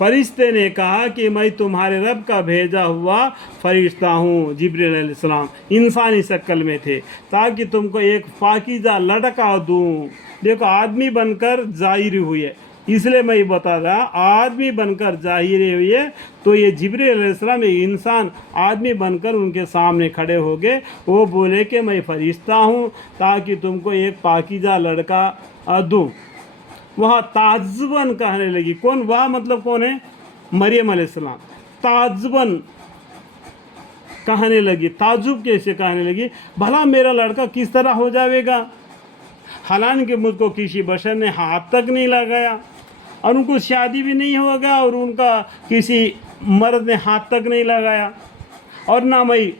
फरिश्ते ने कहा कि मैं तुम्हारे रब का भेजा हुआ फरिश्ता हूँ। जिब्रील अलैहिस्सलाम इंसानी शक्ल में थे, ताकि तुमको एक पाकीज़ा लड़का दूँ। देखो आदमी बनकर ज़ाहिर हुई है, इसलिए मैं ये बता रहा, आदमी बनकर ज़ाहिर हुई है। तो ये जिब्रील अलैहिस्सलाम एक इंसान आदमी बनकर उनके सामने खड़े हो गए। वो बोले कि मैं फरिश्ता हूँ ताकि तुमको एक पाकीज़ा लड़का दूँ। वहाँ ताज्जुबन कहने लगी। कौन वह, मतलब कौन है? मरियम अलैहिस्सलाम ताज्जुबन कहने लगी, ताजुब कैसे कहने लगी, भला मेरा लड़का किस तरह हो जाएगा, हालांकि मुझको किसी बशर ने हाथ तक नहीं लगाया और उनको शादी भी नहीं होगा और उनका किसी मर्द ने हाथ तक नहीं लगाया, और ना मैं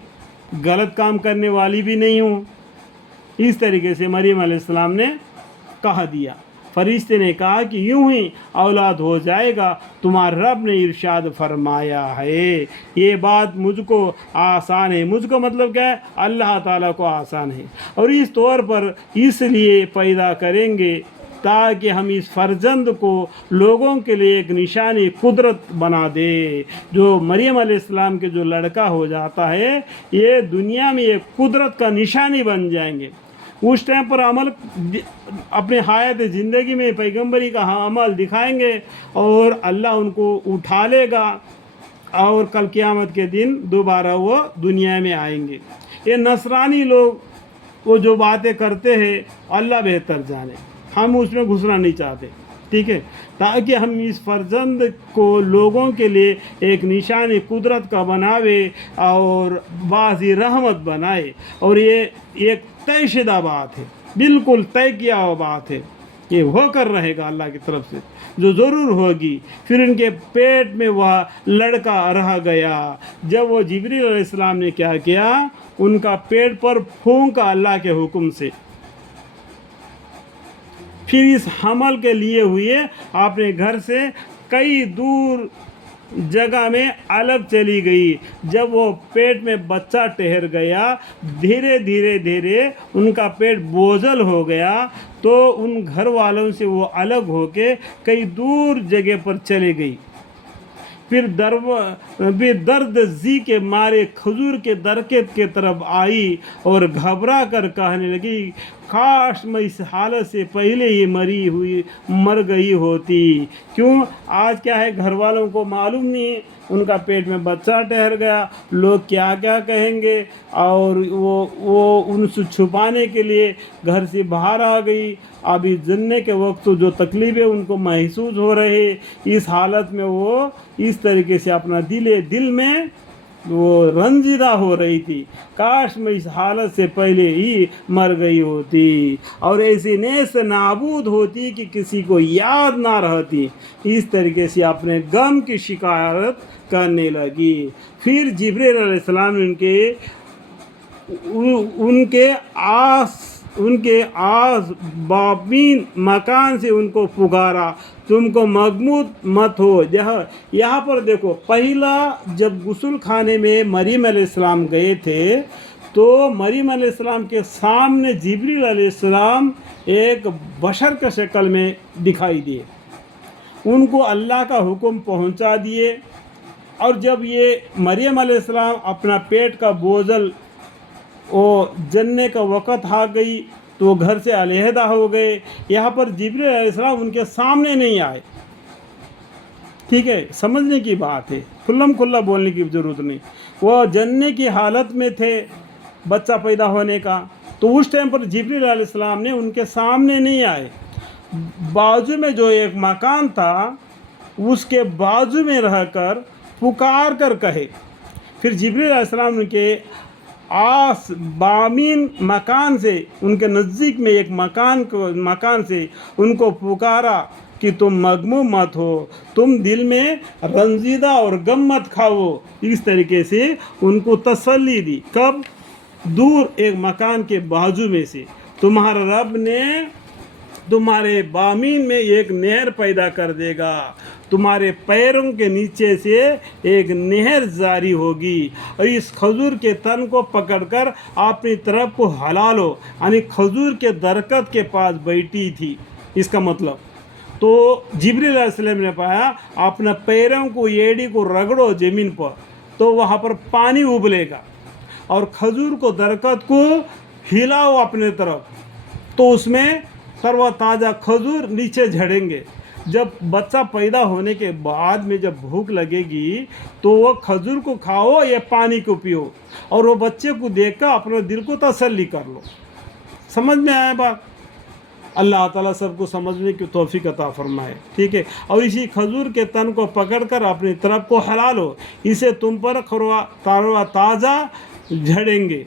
गलत काम करने वाली भी नहीं हूँ। इस तरीके से मरियम अलैहिस्सलाम ने कह दिया। फरिश्ते ने कहा कि यूं ही औलाद हो जाएगा, तुम्हारे रब ने इरशाद फरमाया है। ये बात मुझको आसान है। मुझको मतलब क्या है? अल्लाह ताला को आसान है। और इस तौर पर इसलिए पैदा करेंगे ताकि हम इस फर्जंद को लोगों के लिए एक निशानी कुदरत बना दे। जो मरियम अलैहिस्सलाम के जो लड़का हो जाता है, ये दुनिया में एक कुदरत का निशानी बन जाएंगे। उस टाइम पर अमल अपने हयात ज़िंदगी में पैगंबरी का अमल दिखाएंगे और अल्लाह उनको उठा लेगा और कल क़यामत के दिन दोबारा वो दुनिया में आएंगे। ये नसरानी लोग वो जो बातें करते हैं, अल्लाह बेहतर जाने, हम उसमें घुसना नहीं चाहते, ठीक है, ताकि हम इस फर्जंद को लोगों के लिए एक निशानी कुदरत का बनावे और बाज़ी रहमत बनाए। और ये एक तय शुदा बात है, बिल्कुल तय किया हुआ बात है, ये होकर रहेगा अल्लाह की तरफ से, जो ज़रूर होगी। फिर उनके पेट में वह लड़का रह गया। जब वो जिब्रील अलैहिस्सलाम ने क्या किया, उनका पेट पर फूंका अल्लाह के हुक्म से। फिर इस हमल के लिए हुए अपने घर से कई दूर जगह में अलग चली गई। जब वो पेट में बच्चा ठहर गया, धीरे धीरे धीरे उनका पेट बोझल हो गया, तो उन घर वालों से वो अलग होके कई दूर जगह पर चले गई। फिर दर्द जी के मारे खजूर के दरख्त के तरफ आई और घबरा कर कहने लगी, काश मैं इस हालत से पहले ही मर गई होती। क्यों? आज क्या है, घर वालों को मालूम नहीं है, उनका पेट में बच्चा ठहर गया, लोग क्या क्या कहेंगे, और वो उनसे छुपाने के लिए घर से बाहर आ गई। अभी जन्ने के वक्त तो जो तकलीफ़ें उनको महसूस हो रहे, इस हालत में वो इस तरीके से अपना दिल में वो रंजीदा हो रही थी, काश मैं इस हालत से पहले ही मर गई होती और ऐसी नेस्त नाबूद होती कि किसी को याद ना रहती। इस तरीके से अपने गम की शिकायत करने लगी। फिर जिब्रील अलैहिस्सलाम ने उनके आस बाबीन मकान से उनको पुकारा, तुमको मगमूद मत हो। यहाँ पर देखो, पहला जब गुस्ल खाने में मरियम अलैहिस्सलाम गए थे, तो मरियम अलैहिस्सलाम के सामने जिब्रील अलैहिस्सलाम एक बशर के शक्ल में दिखाई दिए, उनको अल्लाह का हुक्म पहुँचा दिए। और जब ये मरियम अलैहिस्सलाम अपना पेट का बोझल वो जन्ने का वक़्त आ गई, तो घर से अलहदा हो गए। यहाँ पर जिब्रील अलैहिस्सलाम उनके सामने नहीं आए, ठीक है, समझने की बात है, खुल्लम खुल्ला बोलने की ज़रूरत नहीं। वो जन्ने की हालत में थे बच्चा पैदा होने का, तो उस टाइम पर जिब्रील अलैहिस्सलाम ने उनके सामने नहीं आए। बाजू में जो एक मकान था, उसके बाजू में रहकर पुकार कर कहे। फिर जिब्रील अलैहिस्सलाम उनके आस बामीन मकान से, उनके नज़दीक में एक मकान से उनको पुकारा कि तुम मगमूम मत हो, तुम दिल में रंजीदा और गम मत खाओ। इस तरीके से उनको तसल्ली दी। कब? दूर एक मकान के बाजू में से तुम्हारा रब ने तुम्हारे बामीन में एक नहर पैदा कर देगा, तुम्हारे पैरों के नीचे से एक नहर जारी होगी, और इस खजूर के तन को पकड़कर अपनी तरफ को हला लो। यानी खजूर के दरख्त के पास बैठी थी, इसका मतलब تو जिब्रील अलैहिस्सलाम ने पाया अपने पैरों को एड़ी को रगड़ो ज़मीन पर तो वहाँ पर पानी उबलेगा, और खजूर को दरख्त को हिलाओ अपने तरफ तो उसमें तरोताज़ा खजूर नीचे झड़ेंगे। जब बच्चा पैदा होने के बाद में जब भूख लगेगी तो वो खजूर को खाओ या पानी को पियो, और वो बच्चे को देखकर अपने दिल को तसल्ली कर लो। समझ में आया बात? अल्लाह ताला सबको समझने की तौफीक अता फरमाए, ठीक है। और इसी खजूर के तन को पकड़कर अपनी तरफ को हिला लो, इसे तुम पर तरोताज़ा झड़ेंगे।